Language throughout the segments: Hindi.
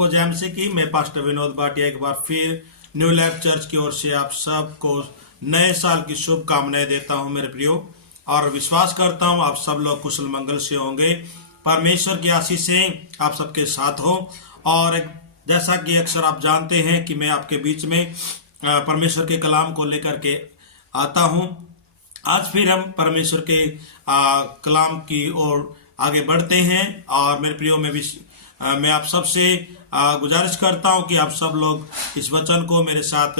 को जय मसीह की। मैं पास्टर विनोद भाटिया एक बार फिर न्यू लाइफ चर्च की ओर से आप सबको नए साल की शुभकामनाएं देता हूं मेरे प्रियो, और विश्वास करता हूं आप सब लोग कुशल मंगल से होंगे। परमेश्वर की आशीषें आप सबके साथ हो। और जैसा कि अक्सर आप जानते हैं कि मैं आपके बीच में परमेश्वर के कलाम को लेकर के आता हूं। आज फिर हम परमेश्वर के कलाम की ओर आगे बढ़ते हैं। और मेरे प्रियो मैं आप सबसे गुजारिश करता हूं कि आप सब लोग इस वचन को मेरे साथ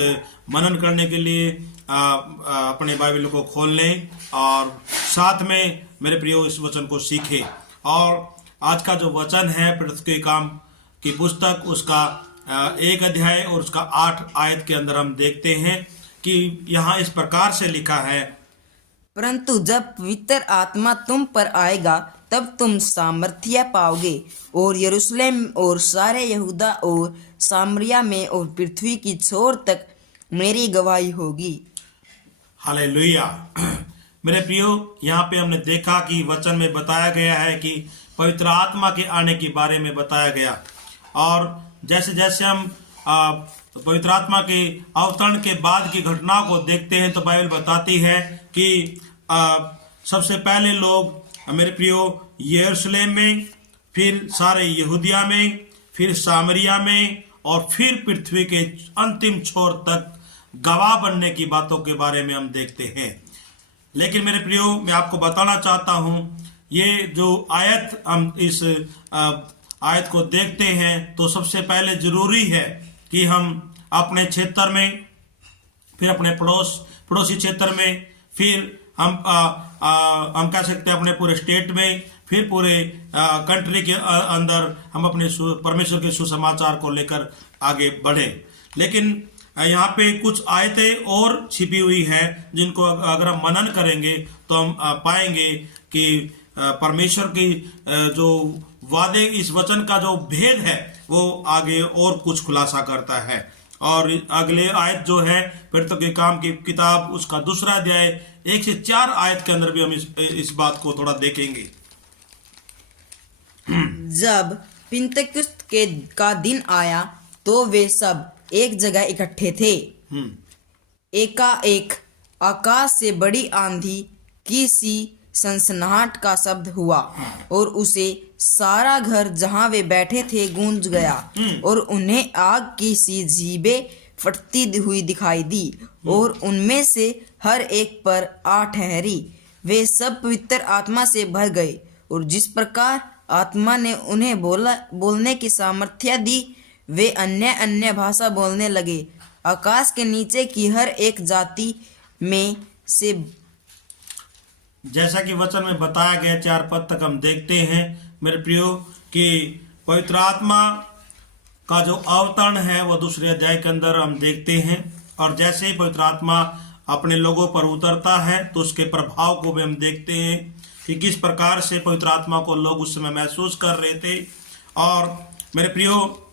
मनन करने के लिए अपने बाइबल को खोल लें और साथ में मेरे प्रियो इस वचन को सीखें। और आज का जो वचन है पृथ्वी काम की पुस्तक उसका 1 अध्याय और उसका 8 आयत के अंदर हम देखते हैं कि यहाँ इस प्रकार से लिखा है, परंतु जब पवित्र आत्मा तुम पर आएगा तब तुम सामर्थ्य पाओगे और यरूशलेम और सारे यहूदा और सामरिया में और पृथ्वी की छोर तक मेरी गवाही होगी। हालेलुया। मेरे प्रियो, यहाँ पे हमने देखा कि वचन में बताया गया है कि पवित्र आत्मा के आने के बारे में बताया गया। और जैसे जैसे हम पवित्र आत्मा के अवतरण के बाद की घटनाओं को देखते हैं तो बाइबल बताती है कि सबसे पहले लोग मेरे प्रियो यरूशलेम में, फिर सारे यहूदिया में, फिर सामरिया में और फिर पृथ्वी के अंतिम छोर तक गवाह बनने की बातों के बारे में हम देखते हैं। लेकिन मेरे प्रियो, मैं आपको बताना चाहता हूं, ये जो आयत हम इस आयत को देखते हैं तो सबसे पहले जरूरी है कि हम अपने क्षेत्र में, फिर अपने पड़ोसी क्षेत्र में, फिर हम कह सकते हैं अपने पूरे स्टेट में, फिर पूरे कंट्री के अंदर हम अपने परमेश्वर के सुसमाचार को लेकर आगे बढ़े। लेकिन यहाँ पे कुछ आयतें और छिपी हुई हैं जिनको अगर हम मनन करेंगे तो हम पाएंगे कि परमेश्वर की जो वादे, इस वचन का जो भेद है वो आगे और कुछ खुलासा करता है। और अगले आयत जो है पृथ्वी के काम की किताब उसका 2 अध्याय 1 से 4 आयत के अंदर भी हम इस बात को थोड़ा देखेंगे। जब पिंतकुस्त का दिन आया तो वे सब एक जगह इकट्ठे थे। एकाएक आकाश से बड़ी आंधी की सी सनसनाहट का शब्द हुआ और उसे सारा घर जहां वे बैठे थे गूंज गया और उन्हें आग की सी जीभें फटती हुई दिखाई दी और उनमें से हर एक पर आ ठहरी। वे सब पवित्र आत्मा से भर गए और जिस प्रकार आत्मा ने उन्हें बोलने की सामर्थ्य दी वे अन्य अन्य भाषा बोलने लगे। आकाश के नीचे की हर एक जाति में से, जैसा कि वचन में बताया गया 4 पद तक हम देखते हैं मेरे प्रियो कि पवित्र आत्मा का जो अवतरण है वो 2 अध्याय के अंदर हम देखते हैं। और जैसे ही पवित्र आत्मा अपने लोगों पर उतरता है तो उसके प्रभाव को भी हम देखते हैं कि किस प्रकार से पवित्र आत्मा को लोग उस समय महसूस कर रहे थे। और मेरे प्रियो,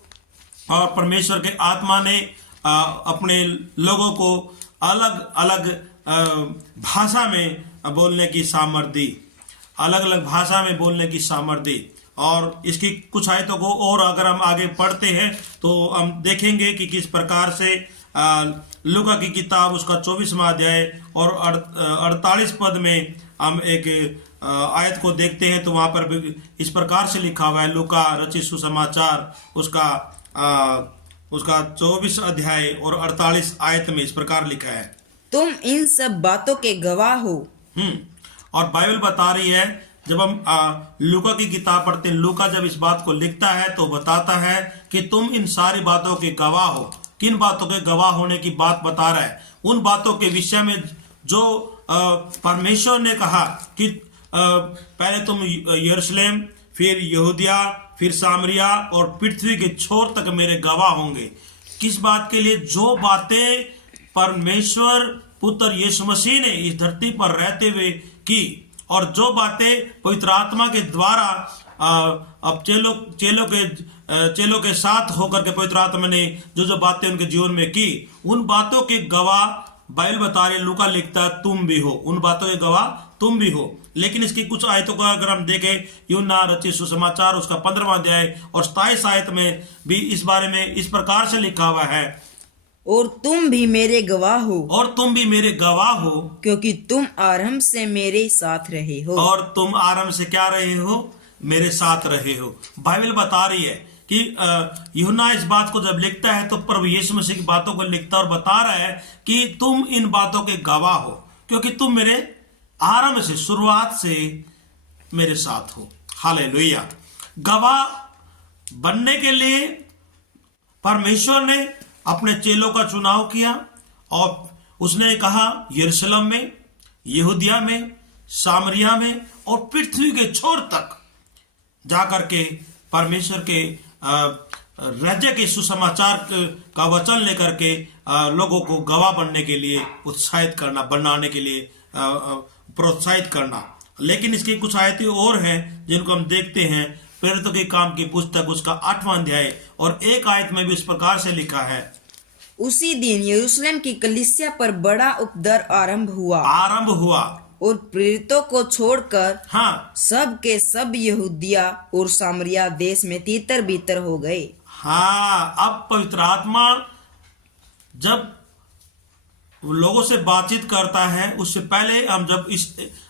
और परमेश्वर के आत्मा ने अपने लोगों को अलग अलग भाषा में बोलने की सामर्थ्य दी, अलग अलग भाषा में बोलने की सामर्थ्य दी। और इसकी कुछ आयतों को और अगर हम आगे पढ़ते हैं तो हम देखेंगे कि किस प्रकार से लूका की किताब उसका 24वां अध्याय और 48 पद में हम एक आयत को देखते हैं तो वहां पर भी इस प्रकार से लिखा हुआ है। लूका रचित सुसमाचार उसका 24 अध्याय और 48 आयत में इस प्रकार लिखा है, तुम इन सब बातों के गवाह हो। और बाइबल बता रही है, जब हम लूका की किताब पढ़ते हैं, लूका जब इस बात को लिखता है तो बताता है कि तुम इन सारी बातों के गवाह हो। किन बातों के गवाह होने की बात बता रहा है? उन बातों के विषय में जो परमेश्वर ने कहा कि पहले तुम यरूशलेम, फिर यहूदिया, फिर सामरिया और पृथ्वी के छोर तक मेरे गवाह होंगे। किस बात के लिए? जो बातें परमेश्वर पुत्र यीशु मसीह ने इस धरती पर रहते हुए की, और जो बातें पवित्र आत्मा के द्वारा अब चेलों के साथ होकर के पवित्र आत्मा ने जो बातें उनके जीवन में की, उन बातों के गवाह बाइबल बता रहे, लूका लिखता तुम भी हो, उन बातों के गवाह तुम भी हो। लेकिन इसकी कुछ आयतों का अगर हम देखें, यूहन्ना रचित सुसमाचार उसका 15वां अध्याय और 27 आयत में भी इस बारे में इस प्रकार से लिखा हुआ है, और तुम भी मेरे गवाह हो, और तुम भी मेरे गवाह हो, क्योंकि तुम आरंभ से मेरे साथ रहे हो। और तुम आरंभ से क्या रहे हो? मेरे साथ रहे हो। बाइबल बता रही है कि यूहन्ना इस बात को जब लिखता है तो प्रभु यीशु मसीह की बातों को लिखता और बता रहा है कि तुम इन बातों के गवाह हो, क्योंकि तुम मेरे आरंभ से, शुरुआत से मेरे साथ हो। हालेलुया। गवाह बनने के लिए परमेश्वर ने अपने चेलों का चुनाव किया और उसने कहा यरूशलेम में, यहूदिया में, सामरिया में और पृथ्वी के छोर तक जाकर के परमेश्वर के राज्य के सुसमाचार का वचन लेकर के लोगों को गवाह बनने के लिए उत्साहित करना, बनाने के लिए प्रोत्साहित करना। लेकिन इसकी कुछ आयतें और हैं जिनको हम देखते हैं। प्रेरितों के काम की पुस्तक उसका 8वां अध्याय और 1 आयत में भी इस प्रकार से लिखा है, उसी दिन यरूशलेम की कलीसिया पर बड़ा उपद्रव आरंभ हुआ और प्रेरितों को छोड़कर हाँ, सब के सब यहूदिया और सामरिया देश में तीतर बीतर हो गए। हाँ, अब पवित्र आत्मा जब लोगों से बातचीत करता है, उससे पहले हम जब इस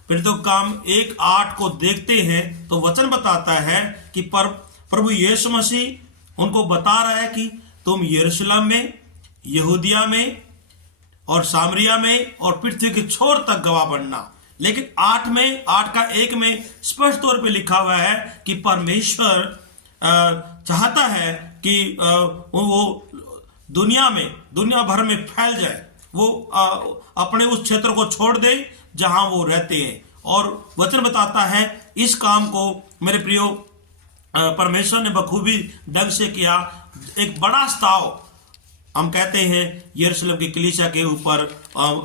प्रेरितों का काम 1:8 को देखते हैं तो वचन बताता है कि प्रभु यीशु मसीह उनको बता रहा है कि तुम यरूशलेम में, यहूदिया में और सामरिया में और पृथ्वी के छोर तक गवाह बनना। लेकिन 8 का 1 में स्पष्ट तौर पे लिखा हुआ है कि परमेश्वर चाहता है कि वो दुनिया भर में फैल जाए, वो अपने उस क्षेत्र को छोड़ दे जहां वो रहते हैं। और वचन बताता है इस काम को मेरे प्रियो परमेश्वर ने बखूबी ढंग से किया। एक बड़ा स्ताव हम कहते हैं यरूशलेम की कलीसिया के ऊपर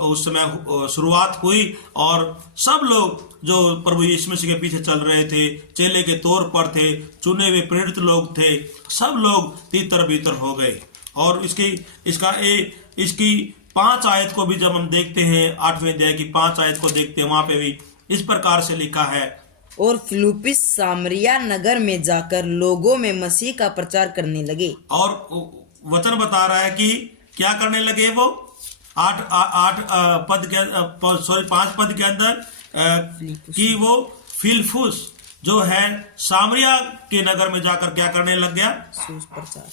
उस समय शुरुआत हुई और सब लोग जो प्रभु यीशु मसीह के पीछे चल रहे थे, चेले के तौर पर थे, चुने हुए प्रेरित लोग थे, सब लोग तीतर बीतर हो गए। और इसकी 5 आयत को भी जब हम देखते हैं, 8वें अध्याय की 5 आयत को देखते हैं, वहां पे भी इस प्रकार से लिखा है, और फिलिप्पुस सामरिया नगर में जाकर लोगों में मसीह का प्रचार करने लगे। और वचन बता रहा है कि क्या करने लगे वो 5 पद के अंदर कि वो फिलिप्पुस जो है सामरिया के नगर में जाकर क्या करने लग गया?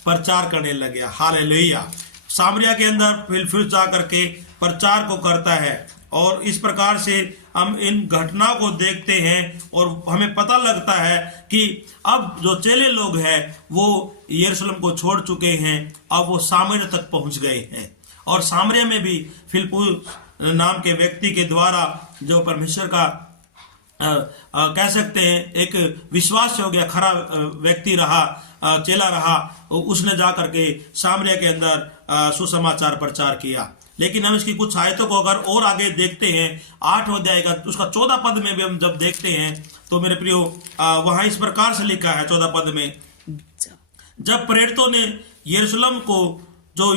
प्रचार करने लग गया। हालेलुया। सामरिया के अंदर फिलिप्पुस जाकर के प्रचार को करता है। और इस प्रकार से हम इन घटनाओं को देखते हैं और हमें पता लगता है कि अब जो चेले लोग हैं वो यरूशलेम को छोड़ चुके हैं, अब वो सामरिया तक पहुंच गए हैं। और सामरिया में भी फिलिप्पुस नाम के व्यक्ति के द्वारा जो परमेश्वर का कह सकते हैं एक विश्वास हो गया, खरा व्यक्ति रहा, चेला रहा, उसने जाकर के सामरिया के अंदर सुसमाचार प्रचार किया। लेकिन हम इसकी कुछ आयतों को अगर और आगे देखते हैं, 8 अध्याय का उसका 14 पद में भी हम जब देखते हैं तो मेरे प्रियो वहां इस प्रकार से लिखा है 14 पद में, जब प्रेरितों ने यरूशलेम को जो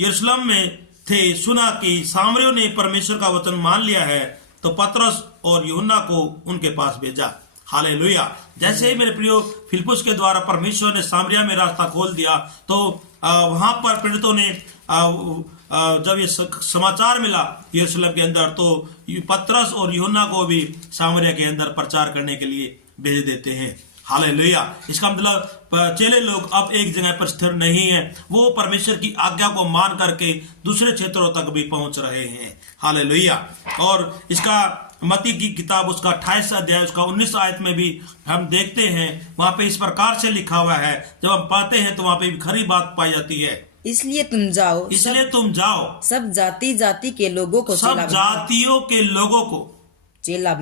यरूशलेम में थे सुना कि सामरियों ने परमेश्वर का वचन मान लिया है, तो पतरस और यूहन्ना को उनके पास भेजा। हालेलुया। जैसे ही मेरे प्रियो फिलिप्पुस के द्वारा परमेश्वर ने सामरिया में रास्ता खोल दिया, तो वहां पर प्रेरितों ने जब ये समाचार मिला यरूशलेम के अंदर, तो पतरस और यूहन्ना को भी सामरिया के अंदर प्रचार करने के लिए भेज देते हैं। हालेलुया। इसका मतलब चेले लोग अब एक जगह पर स्थिर नहीं है, वो परमेश्वर की आज्ञा को मान करके दूसरे क्षेत्रों तक भी पहुंच रहे हैं। हालेलुया। और इसका मत्ती की किताब उसका 28 अध्याय उसका 19 आयत में भी हम देखते हैं, वहां पे इस प्रकार से लिखा हुआ है, जब हम पढ़ते हैं तो वहां पे खरी बात पाई जाती है, इसलिए तुम जाओ सब जाति के लोगों को सब जातियों के लोगों को चेला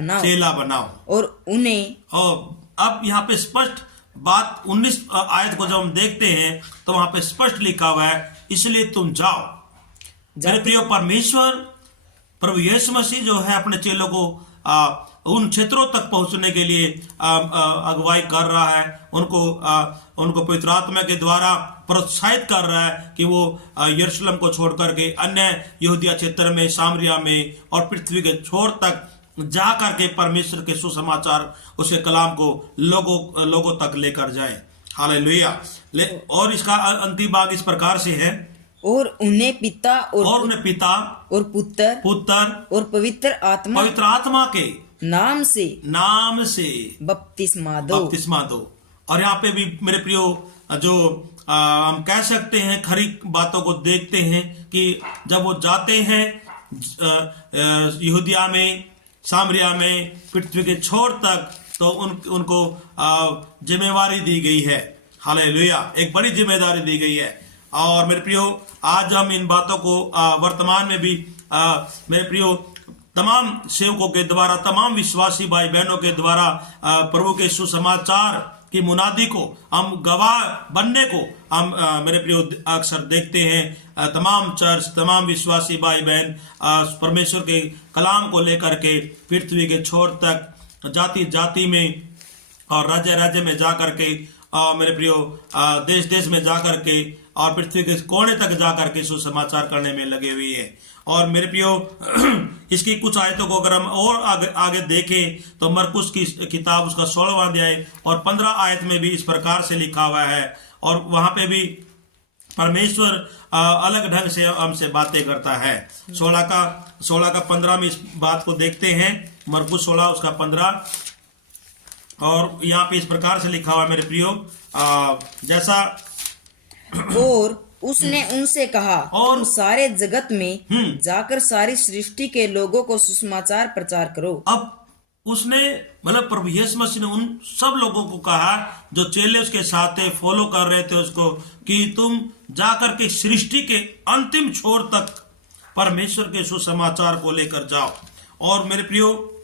बनाओ। और उन्हें, और अब यहाँ पे स्पष्ट बात 19 आयत को जब हम देखते हैं तो वहां पे स्पष्ट लिखा हुआ है, इसलिए तुम जाओ। मेरे प्रिय परमेश्वर प्रभु यीशु मसीह जो है अपने चेलों को उन क्षेत्रों तक पहुंचने के लिए अगुवाई कर रहा है, उनको पवित्र आत्मा के द्वारा प्रोत्साहित कर रहा है कि वो यरूशलेम को छोड़ करके अन्य यहूदिया क्षेत्र में, सामरिया में और पृथ्वी के छोर तक जा करके परमेश्वर के सुसमाचार उसके कलाम को लोगों तक लेकर जाए। हालेलुया। और इसका अंतिम भाग इस प्रकार से है, और उन्हें पिता और उन्हें पिता और पुत्र और पवित्र आत्मा के नाम से बपतिस्मा दो। और यहाँ पे भी मेरे प्रियो जो हम कह सकते हैं, खरी बातों को देखते हैं कि जब वो जाते हैं यहूदिया में, सामरिया में, पृथ्वी के छोर तक, तो उनको जिम्मेवारी दी गई है। हालेलुया, एक बड़ी जिम्मेदारी दी गई है। और मेरे प्रियो आज हम इन बातों को वर्तमान में भी मेरे प्रियो तमाम सेवकों के द्वारा, तमाम विश्वासी भाई बहनों के द्वारा प्रभु के सुसमाचार की मुनादी को, हम गवाह बनने को हम मेरे प्रियो अक्सर देखते हैं। तमाम चर्च, तमाम विश्वासी भाई बहन परमेश्वर के कलाम को लेकर के पृथ्वी के छोर तक, जाति जाति में और राज्य राज्य में जा करके, मेरे प्रियो देश देश में जा करके और पृथ्वी के कोने तक जा करके सुसमाचार करने में लगे हुए हैं। और मेरे प्रियो इसकी कुछ आयतों को अगर हम और आगे देखें तो मरकुस की किताब उसका 16वां अध्याय और 15 आयत में भी इस प्रकार से लिखा हुआ है। और वहां पे भी परमेश्वर अलग ढंग से हमसे बातें करता है। 16 का 15 में इस बात को देखते हैं, मरकुस 16 उसका 15। और यहाँ पे इस प्रकार से लिखा हुआ मेरे प्रियो, जैसा और उसने उनसे कहा, और तुम सारे जगत में जाकर सारी सृष्टि के लोगों को सुसमाचार प्रचार करो। अब उसने मतलब प्रभु यीशु मसीह ने उन सब लोगों को कहा जो चेले उसके साथ थे, फॉलो कर रहे थे उसको, कि तुम जाकर के सृष्टि के अंतिम छोर तक परमेश्वर के सुसमाचार को लेकर जाओ। और मेरे प्रियो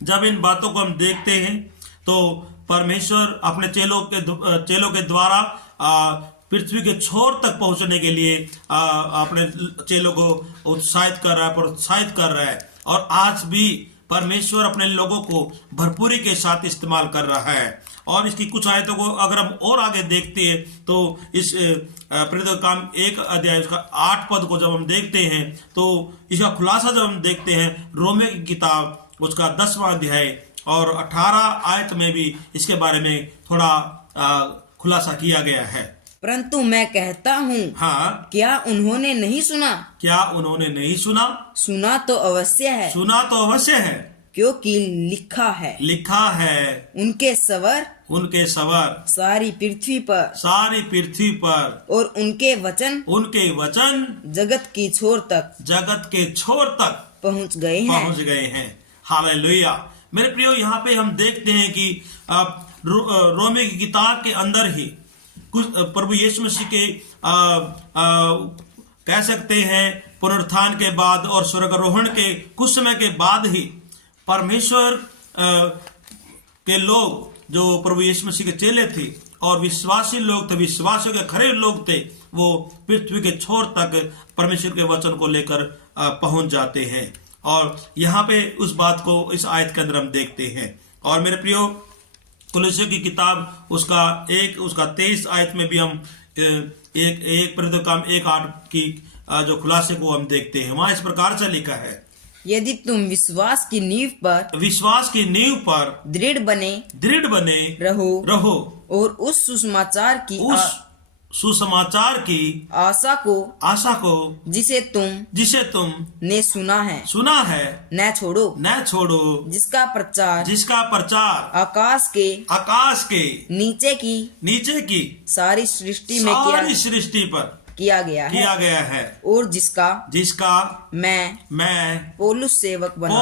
जब इन बातों को हम देखते हैं तो परमेश्वर अपने चेलों के द्वारा पृथ्वी के छोर तक पहुंचने के लिए अपने चेलों को उत्साहित कर रहा है, प्रोत्साहित कर रहा है। और आज भी परमेश्वर अपने लोगों को भरपूरी के साथ इस्तेमाल कर रहा है। और इसकी कुछ आयतों को अगर हम और आगे देखते हैं तो इस प्रेरितों का काम 1 अध्याय उसका 8 पद को जब हम देखते हैं तो इसका खुलासा जब हम देखते हैं, रोमे की किताब उसका 10वां अध्याय और 18 आयत में भी इसके बारे में थोड़ा खुलासा किया गया है। परंतु मैं कहता हूँ, हाँ, क्या उन्होंने नहीं सुना? क्या उन्होंने नहीं सुना? सुना तो अवश्य है, सुना तो अवश्य है, क्योंकि लिखा है उनके सवर सारी पृथ्वी पर, और उनके वचन जगत के छोर तक पहुँच गए हैं। हालेलुया। मेरे प्रियो यहाँ पे हम देखते हैं कि रोमे की किताब के अंदर ही कुछ प्रभु यीशु मसीह के कह सकते हैं पुनरुत्थान के बाद और स्वर्गारोहण के कुछ समय के बाद ही परमेश्वर के लोग जो प्रभु यीशु मसीह के चेले थे और विश्वासी लोग थे, विश्वासियों के खरे लोग थे, वो पृथ्वी के छोर तक परमेश्वर के वचन को लेकर पहुंच जाते हैं। और यहाँ पे उस बात को इस आयत के अंदर हम देखते हैं। और मेरे प्रियो कुलुस्सियों की किताब उसका 23 आयत में भी हम एक प्रेरितों का काम 1:8 की जो खुलासे को हम देखते हैं। वहां इस प्रकार से लिखा है, यदि तुम विश्वास की नींव पर दृढ़ बने रहो और उस सुसमाचार की आशा को जिसे तुम ने सुना है न छोड़ो, जिसका प्रचार आकाश के नीचे की सारी सृष्टि पर किया गया है। और जिसका मैं पौलुस सेवक बना।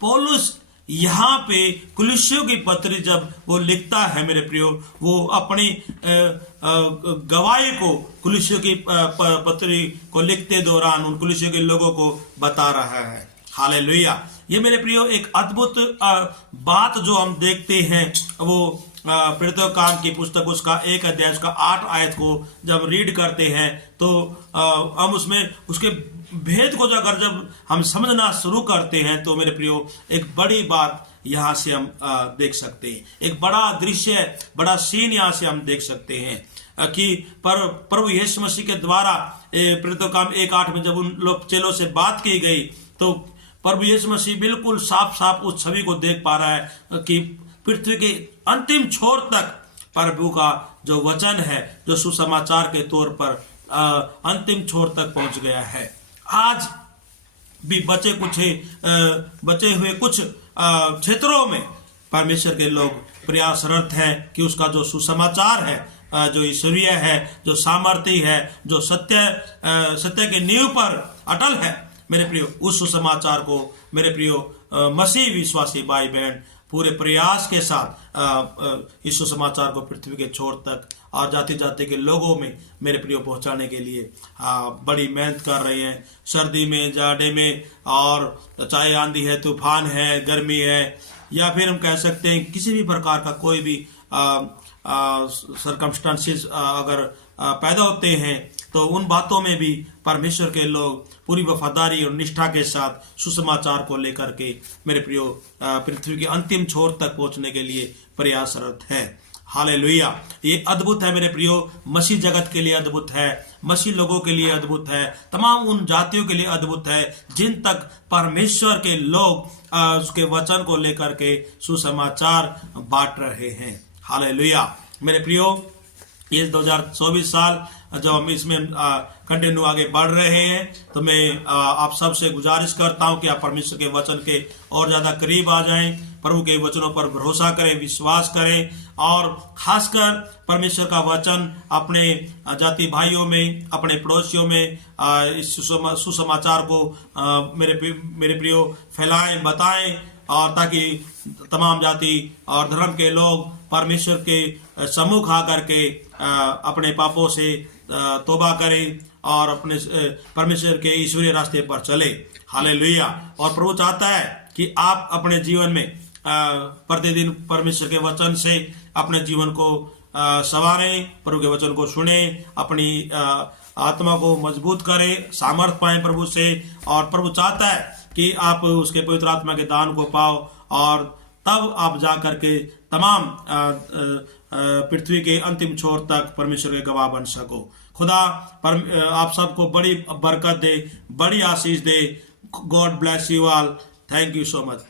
पौलुस यहाँ पे कुलुस्सियों की पत्री जब वो लिखता है मेरे प्रियो, वो अपनी गवाही को कुलुस्सियों की पत्री को लिखते दौरान उन कुलुस्सियों के लोगों को बता रहा है। हालेलुया। ये मेरे प्रियो एक अद्भुत बात जो हम देखते हैं, वो प्रेरितों काम की पुस्तक उसका 1 अध्याय उसका 8 आयत को जब रीड करते हैं तो हम उसमें उसके भेद को जब हम समझना शुरू करते हैं तो मेरे प्रियो एक बड़ी बात यहाँ से हम देख सकते हैं। एक बड़ा दृश्य, बड़ा सीन यहाँ से हम देख सकते हैं कि प्रभु यीशु मसीह के द्वारा प्रेरितों काम 1:8 में जब उन लोग चेलों से बात की गई तो प्रभु यीशु मसीह बिल्कुल साफ साफ उस छवि को देख पा रहा है कि पृथ्वी के अंतिम छोर तक प्रभु का जो वचन है, जो सुसमाचार के तौर पर अंतिम छोर तक पहुंच गया है। आज भी बचे हुए कुछ क्षेत्रों में परमेश्वर के लोग प्रयासरत हैं कि उसका जो सुसमाचार है, जो ईश्वरीय है, जो सामर्थी है, जो सत्य के नींव पर अटल है, मेरे प्रियो, उस सुसमाचार को मेरे प्रियो मसीह विश्वासी भाई बहन पूरे प्रयास के साथ इस सुसमाचार को पृथ्वी के छोर तक और जाति जाति के लोगों में मेरे प्रियो पहुंचाने के लिए बड़ी मेहनत कर रहे हैं। सर्दी में, जाड़े में, और चाहे आंधी है, तूफान है, गर्मी है, या फिर हम कह सकते हैं किसी भी प्रकार का कोई भी सर्कमस्टांसेस अगर पैदा होते हैं, तो उन बातों में भी परमेश्वर के लोग पूरी वफादारी और निष्ठा के साथ सुसमाचार को लेकर के मेरे प्रियो पृथ्वी के अंतिम छोर तक पहुंचने के लिए प्रयासरत है। हालेलुया। ये अद्भुत है मेरे प्रियो, मसीह जगत के लिए अद्भुत है, मसीह लोगों के लिए अद्भुत है, तमाम उन जातियों के लिए अद्भुत है जिन तक परमेश्वर के लोग उसके वचन को लेकर के सुसमाचार बांट रहे हैं। हालेलुया। मेरे प्रियो, ये 2024 साल जब हम इसमें कंटिन्यू आगे बढ़ रहे हैं, तो मैं आप सबसे गुजारिश करता हूं कि आप परमेश्वर के वचन के और ज्यादा करीब आ जाएं, प्रभु के वचनों पर भरोसा करें, विश्वास करें, और खासकर परमेश्वर का वचन अपने जाति भाइयों में, अपने पड़ोसियों में इस सुसमाचार को मेरे प्रियो फैलाएं, बताएं, और ताकि तमाम जाति और धर्म के लोग परमेश्वर के सम्मुख आकर के अपने पापों से तौबा करें और अपने परमेश्वर के ईश्वरीय रास्ते पर चले। हालेलुया। और प्रभु चाहता है कि आप अपने जीवन में प्रतिदिन परमेश्वर के वचन से अपने जीवन को संवारें, प्रभु के वचन को सुने, अपनी आत्मा को मजबूत करें, सामर्थ पाएं प्रभु से। और प्रभु चाहता है कि आप उसके पवित्र आत्मा के दान को पाओ, और तब आप जा करके तमाम पृथ्वी के अंतिम छोर तक परमेश्वर के गवाह बन सको। खुदा आप सबको बड़ी बरकत दे, बड़ी आशीष दे। God bless you all. Thank you so much.